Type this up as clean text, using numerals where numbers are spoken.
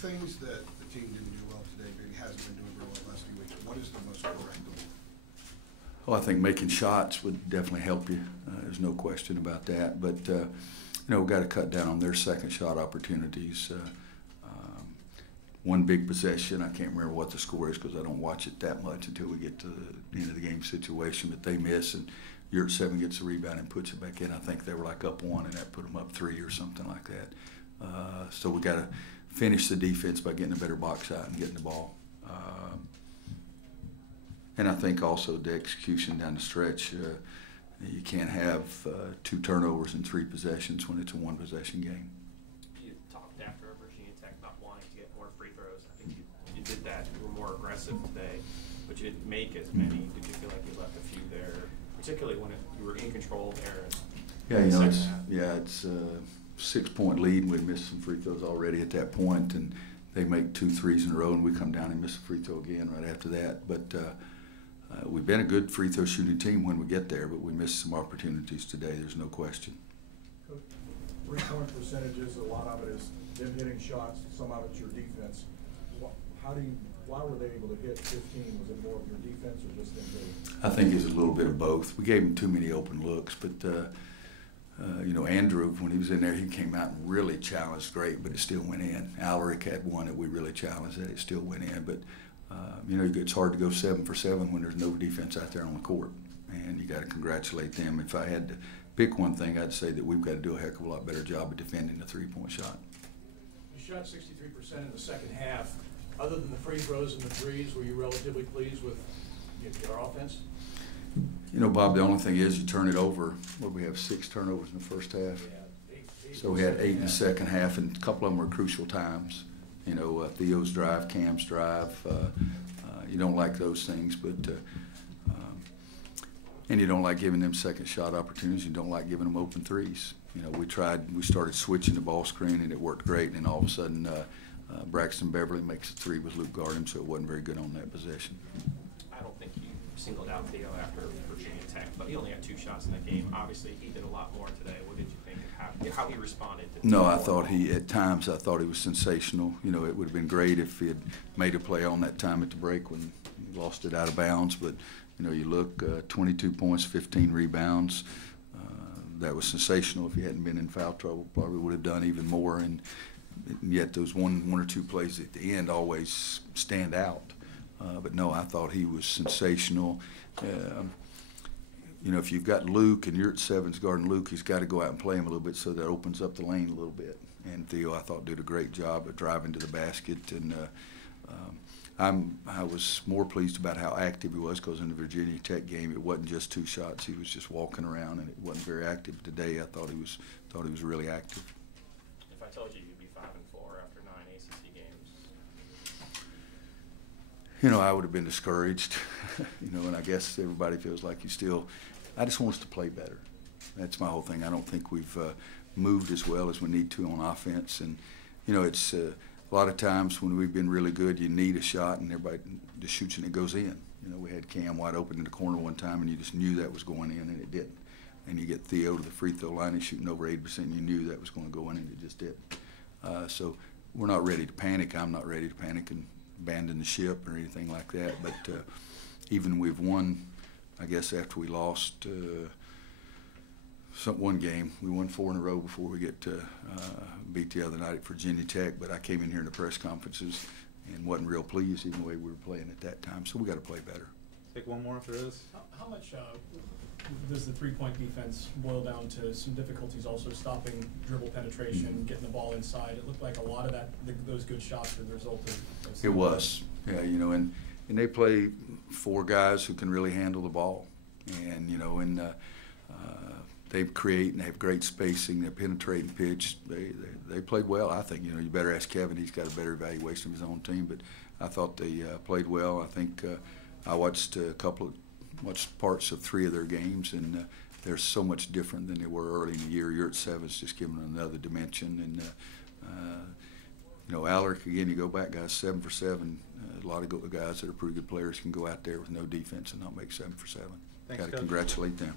things that the team didn't do well today, maybe hasn't been doing very well the last few weeks, what is the most correctable? Well, I think making shots would definitely help you. There's no question about that. But, we've got to cut down on their second shot opportunities. One big possession, I can't remember what the score is because I don't watch it that much until we get to the end of the game situation, but they miss and Yurt 7 gets the rebound and puts it back in. I think they were like up 1 and that put them up 3 or something like that. So we got to finish the defense by getting a better box out and getting the ball. And I think also the execution down the stretch, you can't have 2 turnovers in 3 possessions when it's a 1-possession game. You talked after Virginia Tech not wanting to get more free throws. I think you did that. You were more aggressive today, but you didn't make as many. Did you feel like you left a few there, particularly when you were in control there? Yeah, it's a 6-point lead, and we missed some free throws already at that point, and they make 2 threes in a row, and we come down and miss a free throw again right after that. But we've been a good free throw shooting team when we get there, but we missed some opportunities today. There's no question. Coach, three-point percentages, a lot of it is them hitting shots, some of it's your defense. Why were they able to hit 15? Was it more of your defense or just them hitting? I think it's a little bit of both. We gave them too many open looks, but Andrew, when he was in there, he came out and really challenged great, but it still went in. Alaric had one that we really challenged that it still went in, but it's hard to go 7 for 7 when there's no defense out there on the court, and you got to congratulate them. If I had to pick one thing, I'd say that we've got to do a heck of a lot better job of defending the three-point shot. You shot 63% in the second half. Other than the free throws and the threes, were you relatively pleased with your offense? Bob, the only thing is you turn it over. We have 6 turnovers in the first half. Yeah, eight so we had 8 in the second half, and a couple of them were crucial times. Theo's drive, Cam's drive. You don't like those things, but and you don't like giving them second shot opportunities. You don't like giving them open threes. We started switching the ball screen, and it worked great. And all of a sudden, Braxton Beverly makes a 3 with Luke guarding, so it wasn't very good on that possession. I don't think you singled out Theo after Virginia Tech, but he only had 2 shots in that game. Obviously, he did a lot more today. What did you think of how he responded to No, I thought at times I thought he was sensational. It would have been great if he had made a play on that time at the break when he lost it out of bounds. But, you look, 22 points, 15 rebounds. That was sensational. If he hadn't been in foul trouble, probably would have done even more. And yet those one or two plays at the end always stand out. But no, I thought he was sensational. If you've got Luke and Yurt 7's guarding Luke, he's got to go out and play him a little bit so that opens up the lane a little bit. And Theo, I thought, did a great job of driving to the basket. And I was more pleased about how active he was because in the Virginia Tech game, it wasn't just 2 shots. He was just walking around, and it wasn't very active. Today, I thought he was really active. If I told you you'd be 5-4 after 9 ACC games, I would have been discouraged. And I guess everybody feels like I just want us to play better. That's my whole thing. I don't think we've moved as well as we need to on offense. And, it's a lot of times when we've been really good, you need a shot and everybody just shoots and it goes in. We had Cam wide open in the corner one time and you just knew that was going in and it didn't. And you get Theo to the free throw line, he's shooting over 80%, and you knew that was going to go in and it just didn't. So we're not ready to panic. I'm not ready to panic and abandon the ship or anything like that. But even we've won, I guess after we lost one game, we won 4 in a row before we get beat the other night at Virginia Tech. But I came in here in the press conferences and wasn't real pleased even the way we were playing at that time. So we got to play better. Take one more after this. How much does the three-point defense boil down to some difficulties also stopping dribble penetration, getting the ball inside? It looked like a lot of those good shots were the result of it was, yeah, and they play 4 guys who can really handle the ball, and they create and they have great spacing. They're penetrating pitch. They played well. I think you better ask Kevin. He's got a better evaluation of his own team, but I thought they played well. I think I watched parts of 3 of their games, and they're so much different than they were early in the year. Yurt 7's just giving them another dimension, and Alaric, again, you go back, guys, 7 for 7. A lot of guys that are pretty good players can go out there with no defense and not make 7 for 7. Got to congratulate them.